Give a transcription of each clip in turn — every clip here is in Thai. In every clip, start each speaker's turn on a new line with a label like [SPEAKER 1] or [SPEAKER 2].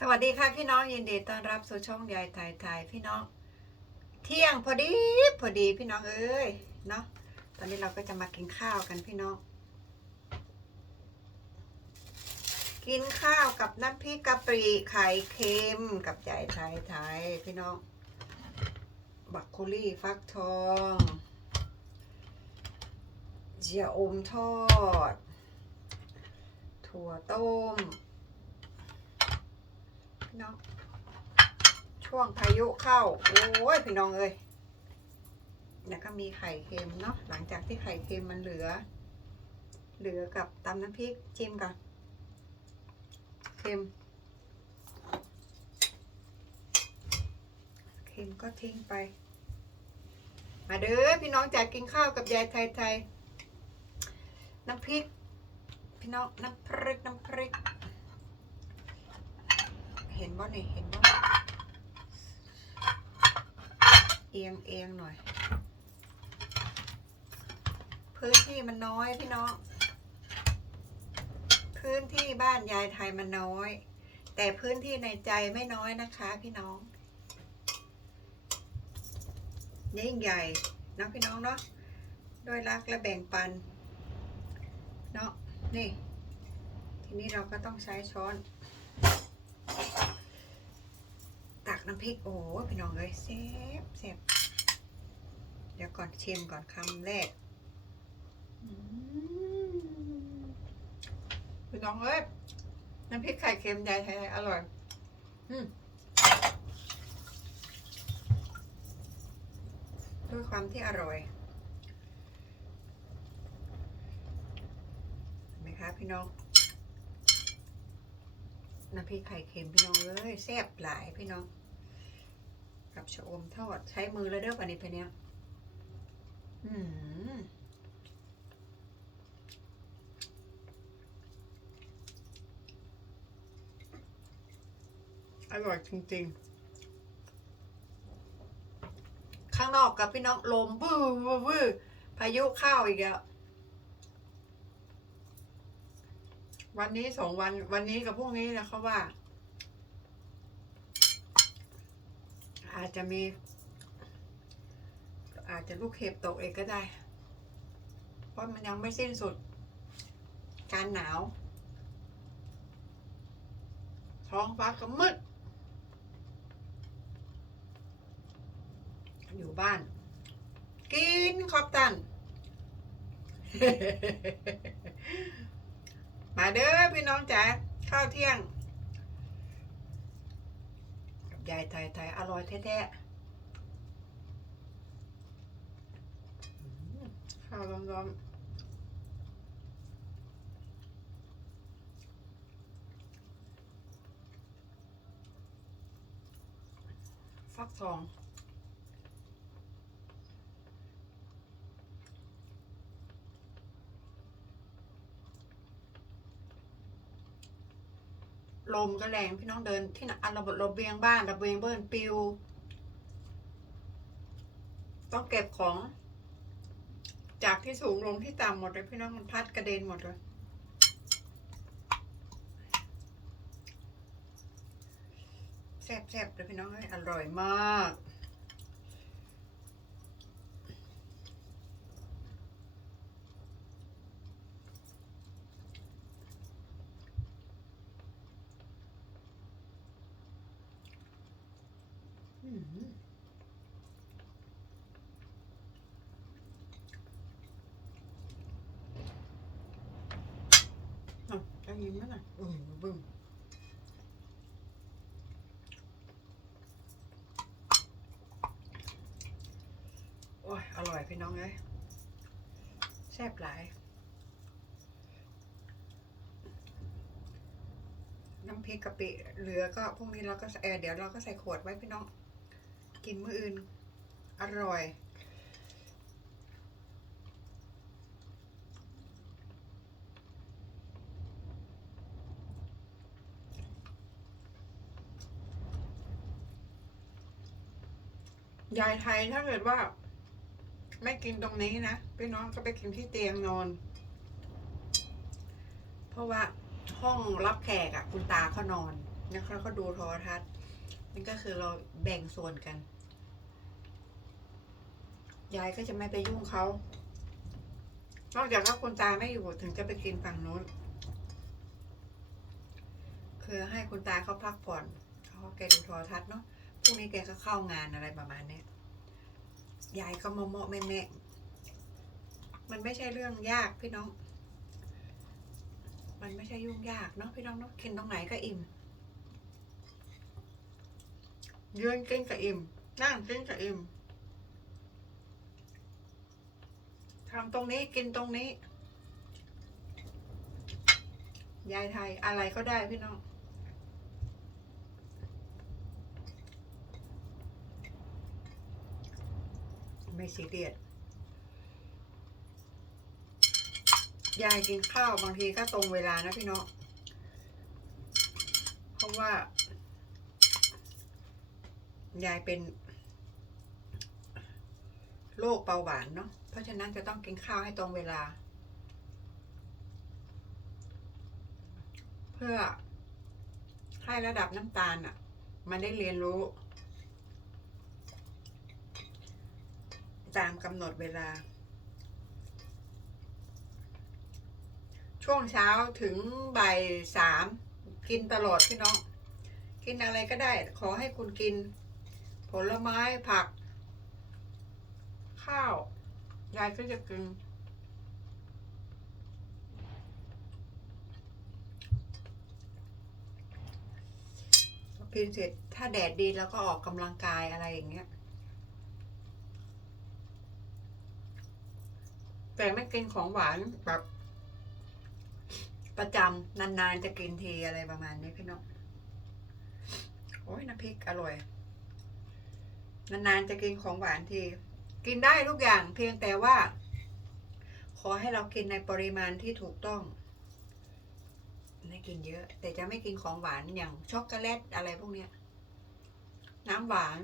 [SPEAKER 1] สวัสดีค่ะพี่น้องยินดีต้อนรับสู่ช่องยายไทยไทยพี่น้อง เที่ยงพอดีพอดีพี่น้องเอ้ยเนาะตอนนี้เราก็จะมากินข้าวกันพี่น้อง กินข้าวกับน้ำพริกกะปิไข่เค็มกับยายไทยไทยพี่น้อง บักโคลี่ฟักทองเจียอมทอด ถั่วต้ม พี่น้อง ช่วงพายุเข้า โอ้ยพี่น้องเอ้ยแล้วก็มีไข่เค็มเนาะหลังจากที่ไข่เค็มมันเหลือ เหลือกับตำน้ำพริกจิ้มก่อนเค็มเค็มก็ทิ้งไป มาเด้อพี่น้องจะกินข้าวกับยายไทยไทยน้ำพริก พี่น้องน้ำพริกน้ำพริก เห็นบ่นี่เห็นบ่เอียงเอียงหน่อย พื้นที่มันน้อยพี่น้อง พื้นที่บ้านยายไทยมันน้อย แต่พื้นที่ในใจไม่น้อยนะคะ พี่น้องยิ่งใหญ่เนาะพี่น้องเนาะด้วยรักและแบ่งปันเนาะนี่ ทีนี้เราก็ต้องใช้ช้อน น้ำพริกโอ้ยพี่น้องเลยแซ่บแซ่บเดี๋ยวก่อนชิมก่อนคำแรกอืมพี่น้องเอ้ยน้ำพริกไข่เค็มยายไทยอร่อย อืมด้วยความที่อร่อยเห็นไหมคะพี่น้องน้ำพริกไข่เค็มพี่น้องเอ้ยแซ่บหลายพี่น้อง กับชะอมทอดใช้มือแล้วเด้อป่านนี้เพะเนี้ยอืมอร่อยจริงๆ ข้างนอกกับพี่น้องลมบื้อบื้อพายุเข้าวอีกแล้ววันนี้สองวันวันนี้กับพรุ่งนี้นะเขาว่า อาจจะมี อาจจะลูกเห็บตกเองก็ได้ เพราะมันยังไม่สิ้นสุด การหนาว ท้องฟ้าก็มืดอยู่บ้าน กินขอบตัน มาเด้อพี่น้องจ๋าข้าวเที่ยง ยายไทยไทยอร่อยแท้ๆอืมข้าวร้อนๆฟักทอง ลมก็แรงพี่น้องเดินที่ไหนอันระบบระเบียงบ้านระเบียงเบิ้ลปิว ต้องเก็บของ จากที่สูงลงที่ต่ำหมดเลยพี่น้องมันพัดกระเด็นหมดเลยแซ่บๆเลยพี่น้องอร่อยมาก อืมอะด้ยินไหมน่ะอืมบึ้มโอ้ย อร่อยพี่น้องเอ้ยแซ่บหลาย น้ำพริกกะปิเหลือก็พรุ่งนี้เราก็เออเดี๋ยวเราก็ใส่ขวดไว้พี่น้อง กินมื้ออื่น อร่อย ยายไทยถ้าเกิดว่า ไม่กินตรงนี้นะพี่น้องก็ไปกินที่เตียงนอน เพราะว่าห้องรับแขกอะ่ะคุณตาเขานอนเแล้วเขาดูโทรทัศน์นี่ก็คือเราแบ่งส่วนกัน ยายก็จะไม่ไปยุ่งเขา นอกจากว่าคุณตาไม่อยู่ถึงจะไปกินฝั่งนู้น คือให้คุณตาเขาพักผ่อน เขาแกดูโทรทัศน์เนาะ พรุ่งนี้แกก็เข้างานอะไรประมาณนี้ยยายก็มาเมาะแม่แม่มันไม่ใช่เรื่องยากพี่น้อง มันไม่ใช่ยุ่งยากเนาะพี่น้องเนาะกินตรงไหนก็อิ่มยืนกินก็อิ่มนั่งกินก็อิ่ม ทำตรงนี้กินตรงนี้ ยายไทยอะไรก็ได้พี่น้องไม่ซีเรียสยายกินข้าวบางทีก็ตรงเวลานะพี่น้องเพราะว่า ยายเป็นโรคเบาหวานเนาะ ราะฉะนั้นจะต้องกินข้าวให้ตรงเวลา เพื่อให้ระดับน้ำตาลอะ มันได้เรียนรู้ ตามกำหนดเวลา ช่วงเช้าถึงบ่ายสามกินตลอดพี่น้อง กินอะไรก็ได้ ขอให้คุณกิน ผลไม้ผัก ข้าว ยายก็จะกินกินเสร็จถ้าแดดดีแล้วก็ออกกำลังกายอะไรอย่างเงี้ย แต่ไม่กินของหวานแบบประจำนานๆจะกินทีอะไรประมาณนี้พี่น้องโอ้ยน้ำพริกอร่อย นานๆจะกินของหวานที กินได้ทุกอย่างเพียงแต่ว่า ขอให้เรากินในปริมาณที่ถูกต้องไม่กินเยอะ แต่จะไม่กินของหวานอย่างช็อกโกแลตอะไรพวกเนี้ย น้ำหวาน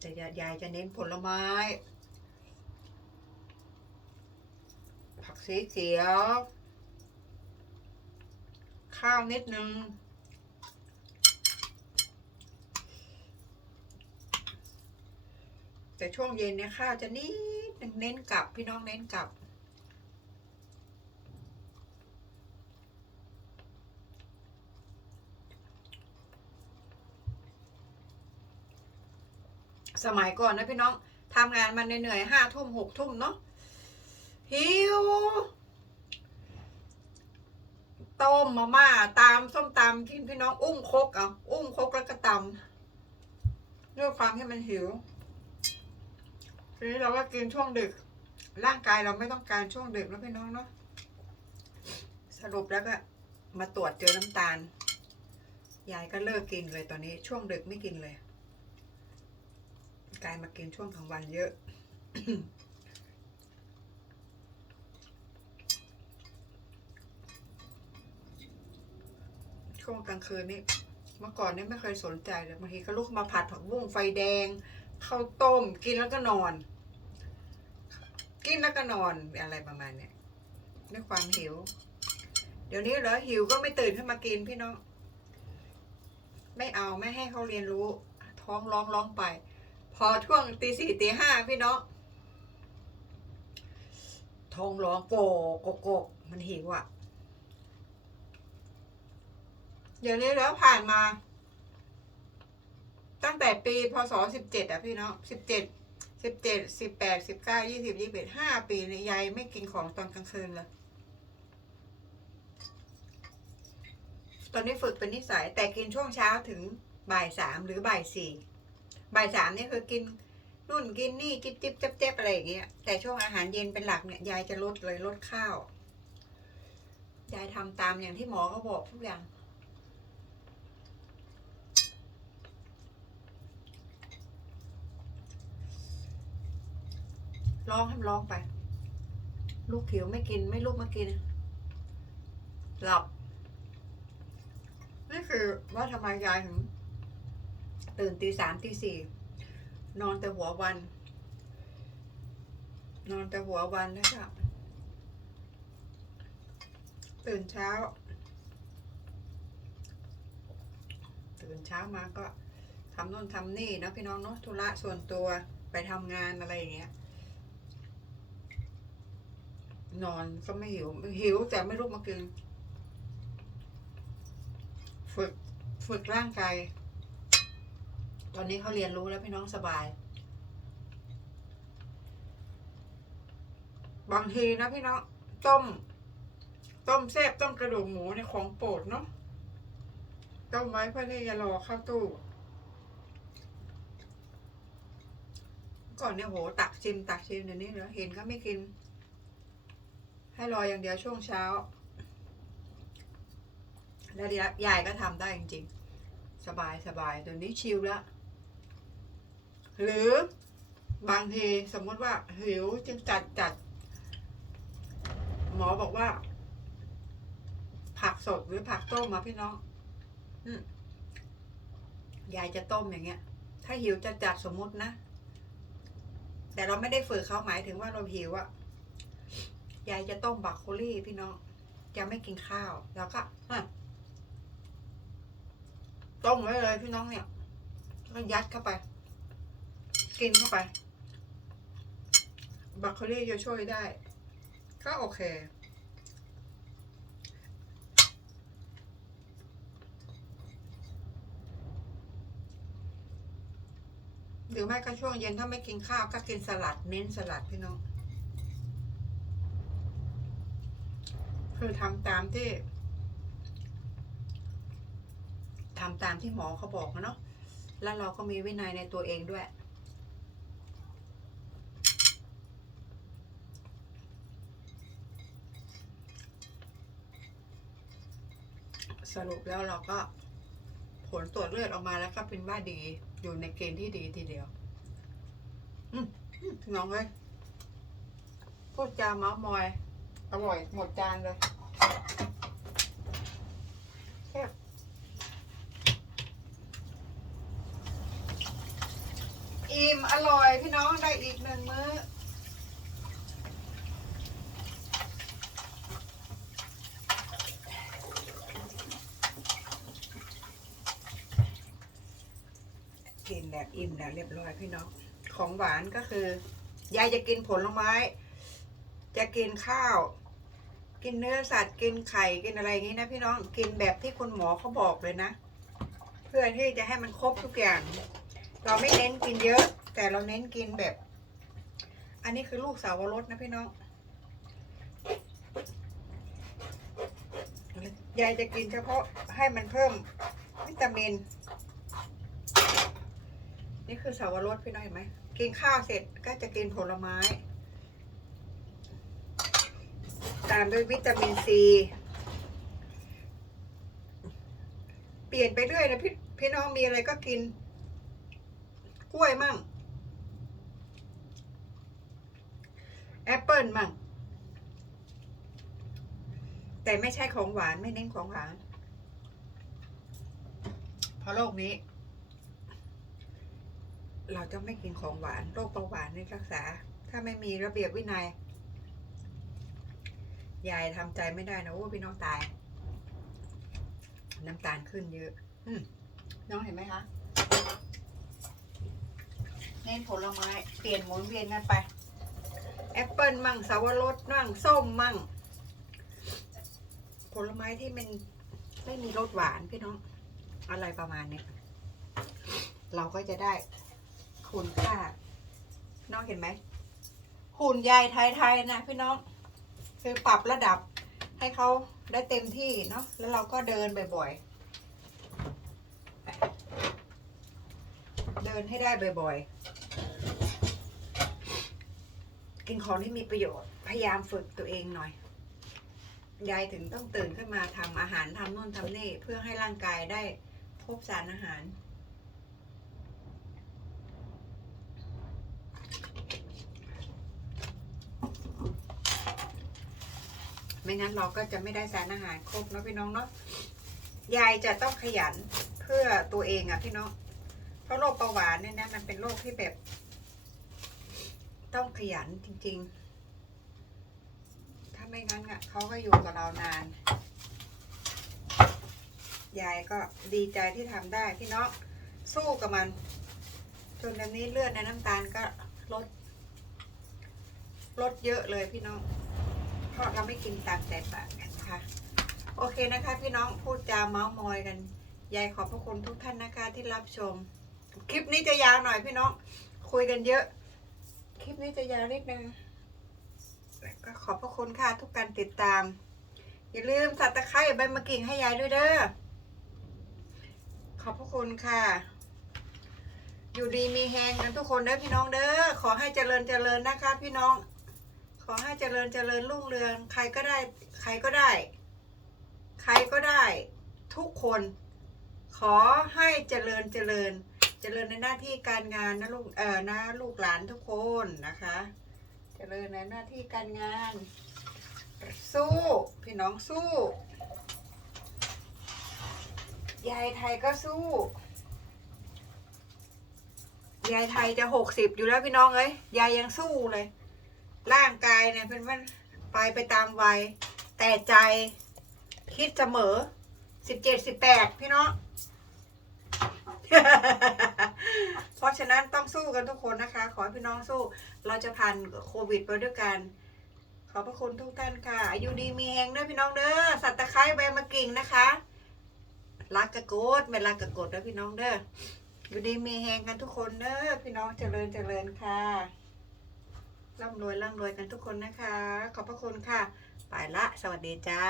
[SPEAKER 1] แต่ยายจะเน้นผลไม้ ผักสีเขียว ข้าวนิดนึง แต่ช่วงเย็นเนี่ยข้าวจะนิดนึงเน้นกลับพี่น้องเน้นกลับ สมัยก่อนนะพี่น้องทำงานมันเหนื่อยห้าทุ่มหกทุ่มเนาะหิวต้มมาม่าตามส้มตำกินพี่น้องอุ้มคกเอาอุ้มคกแล้วก็ตำด้วยความที่มันหิว ทีนี้เราก็กินช่วงดึก ร่างกายเราไม่ต้องการช่วงดึกแล้วพี่น้องเนาะสรุปแล้วก็มาตรวจเจอน้ำตาล ยายก็เลิกกินเลยตอนนี้ ช่วงดึกไม่กินเลยกลายมากินช่วงกลางวันเยอะ ช่วงกลางคืนนี่เมื่อก่อนนี่ไม่เคยสนใจเลยบางทีก็ลุกมาผัดผักบุ้งไฟแดง ข้าวต้มกินแล้วก็นอน กินแล้วก็นอนอะไรประมาณเนี้ยด้วยความหิว เดี๋ยวนี้เหรอหิวก็ไม่ตื่นขึ้นมากินพี่น้อง ไม่เอาไม่ให้เขาเรียนรู้ ท้องร้องร้องไป พอช่วงตีสี่ตีห้าพี่น้องท้องร้องโกโกโกมันหิวอะ่ะ เดี๋ยวนี้แล้วผ่านมา ตั้งแต่ปีพศสิบเจ็ดอะพี่น้องสิบเจ็ดสิบเจ็ดสิบแปดสิบเก้ายี่สิบยี่สิบเอ็ดห้าปีเนี่ยยายไม่กินของตอนกลางคืนเลยตอนนี้ฝึกเป็นนิสัยแต่กินช่วงเช้าถึงบ่ายสามหรือบ่ายสี่บ่ายสามนี่คือกินนู่นกินนี่จิบจิบเจ็บเจ็บอะไรอย่างเงี้ยแต่ช่วงอาหารเย็นเป็นหลักเนี่ยยายจะลดเลยลดข้าวยายทำตามอย่างที่หมอเขาบอกทุกอย่าง ร้องให้มันร้องไป ลูกเขียวไม่กินไม่ลูกมากิน หลับ นี่คือว่าทำไมยายถึงตื่นตีสามตีสี่นอนแต่หัววัน นอนแต่หัววันแล้วก็ตื่นเช้า ตื่นเช้ามาก็ทำโน่นทำนี่นะพี่น้องเนาะธุระส่วนตัวไปทำงานอะไรอย่างเงี้ย นอนก็ไม่หิวหิวแต่ไม่รู้มากิน ฝึกฝึกร่างกาย ตอนนี้เขาเรียนรู้แล้วพี่น้องสบาย บางทีนะพี่น้องต้ม ต้มแซ่บต้มกระดูกหมูในยของโปรดเนาะต้มไว้เพื่อที่จะรอเข้าตู้ ก่อนเนี่ยโหตักชิมตักชิมเดี๋ยวนี้เหรอเห็นก็ไม่กิน ให้รออย่างเดียวช่วงเช้า แล้วยายก็ทำได้จริงๆ สบายสบายเดี๋ยวนี้ชิลแล้ว หรือบางทีสมมติว่าหิวจึงจัดจัด หมอบอกว่า ผักสดหรือผักต้มมาพี่น้องอยายจะต้มอย่างเงี้ย ถ้าหิวจะจัดสมมตินะ แต่เราไม่ได้ฝึกเขาหมายถึงว่าเราหิวอะ ยายจะต้มบักโคลี่พี่น้องจะไม่กินข้าว แล้วก็ต้มไว้เลยพี่น้องเนี่ยก็ยัดเข้าไป กินเข้าไปบัคโคลี่จะช่วยได้ ก็โอเค หรือไม่ก็ช่วงเย็นถ้าไม่กินข้าวก็กินสลัดเน้นสลัดพี่น้อง คือทำตามที่ทำตามที่หมอเขาบอกนะเนาะแล้วเราก็มีวินัยในตัวเองด้วย สรุปแล้วเราก็ผลตรวจเลือดออกมาแล้วก็เป็นว่าดีอยู่ในเกณฑ์ที่ดีทีเดียวอืมอืมน้องเลยพูดจาเมาส์มอย อร่อยหมดจานเลยแซ่บอิ่มอร่อยพี่น้องได้อีกหนึ่งมื้อกินแบบอิ่มแล้วเรียบร้อยพี่น้อง ของหวานก็คือ ยายจะกินผลไม้ จะกินข้าว กินเนื้อสัตว์กินไข่กินอะไรอย่างนี้นะพี่น้องกินแบบที่คุณหมอเขาบอกเลยนะ เพื่อที่จะให้มันครบทุกอย่าง เราไม่เน้นกินเยอะ แต่เราเน้นกินแบบ อันนี้คือลูกสาวรสนะพี่น้องยายจะกินเฉพาะให้มันเพิ่มวิตามิน นี่คือสาวรสพี่น้องเห็นไหม กินข้าวเสร็จก็จะกินผลไม้ ตามด้วยวิตามินซี เปลี่ยนไปเรื่อยนะพี่พี่น้องมีอะไรก็กิน กล้วยมั่ง แอปเปิลมั่ง แต่ไม่ใช่ของหวานไม่เน้นของหวาน เพราะโรคนี้ เราจะไม่กินของหวาน โรคเบาหวานนี่รักษา ถ้าไม่มีระเบียบวินัย ยายทำใจไม่ได้นะโอ้พี่น้องตาย น้ำตาลขึ้นเยอะ อืน้องเห็นไหมคะเน้นผลไม้เปลี่ยนหมุนเวียนกันไป แอปเปิลมั่งสาวรสมั่งส้มมั่ง ผลไม้ที่มันไม่มีรสหวานพี่น้องอะไรประมาณเนี้ยเราก็จะได้คุณค่า น้องเห็นไหมหุ่นยายไทยๆนะพี่น้อง คือปรับระดับให้เขาได้เต็มที่เนาะแล้วเราก็เดินบ่อยๆ เดินให้ได้บ่อยๆ กินของที่มีประโยชน์พยายามฝึกตัวเองหน่อย ยายถึงต้องตื่นขึ้นมาทำอาหารทำนู่นทำนี่เพื่อให้ร่างกายได้พบสารอาหาร ไม่งั้นเราก็จะไม่ได้สารอาหารครบเนาะพี่น้องเนาะยายจะต้องขยันเพื่อตัวเองอะพี่น้องเพราะโรคเบาหวานเนี่ยนะมันเป็นโรคที่แบบ ต้องขยันจริง ๆ ถ้าไม่งั้นอะเขาก็อยู่กับเรานานยายก็ดีใจที่ทำได้พี่น้องสู้กับมัน จนแบบนี้เลือดในน้ำตาลก็ลด ลดเยอะเลยพี่น้อง เพราะเราไม่กินตามใจปากกันนะคะ โอเคนะคะ พี่น้องพูดจาเมาส์มอยกันยายขอบพระคุณทุกท่านนะคะที่รับชม คลิปนี้จะยาวหน่อยพี่น้อง คุยกันเยอะ คลิปนี้จะยาวนิดนึงก็ขอบพระคุณค่ะทุกการติดตาม อย่าลืมสับตะไคร้ใบมะกิ่งให้ยายด้วยเด้อขอบพระคุณค่ะ อยู่ดีมีแฮงกันทุกคนเด้อพี่น้องเด้อขอให้เจริญเจริญนะคะ พี่น้อง ขอให้เจริญเจริญรุ่งเรือง ใครก็ได้ ใครก็ได้ ใครก็ได้ ทุกคน ขอให้เจริญเจริญ เจริญในหน้าที่การงานนะลูกเอ่อนะลูกหลานทุกคนนะคะ เจริญในหน้าที่การงาน สู้ พี่น้องสู้ยายไทยก็สู้ยายไทยจะหกสิบอยู่แล้วพี่น้องเอ้ยยายยังสู้เลย ร่างกายเนี่ยเป็นมันไปไปตามวัย แต่ใจคิดเสมอสิบเจ็ดสิบแปดพี่น้องเพราะฉะนั้นต้องสู้กันทุกคนนะคะ ขอให้พี่น้องสู้ เราจะผ่านโควิดไปด้วยกัน ขอบพระคุณทุกท่านค่ะ อายุดีมีแหงเด้อพี่น้องเด้อ สัตว์ตะไคร้ใบมะกิ่งนะคะ รักกะโกดไม่รักกะโกดเด้อพี่น้องเด้อ อยู่ดีมีแหงกันทุกคนเด้อพี่น้องเจริญเจริญค่ะ ร่ำรวยร่ำรวยกันทุกคนนะคะ ขอบพระคุณค่ะ ไปละ สวัสดีจ้า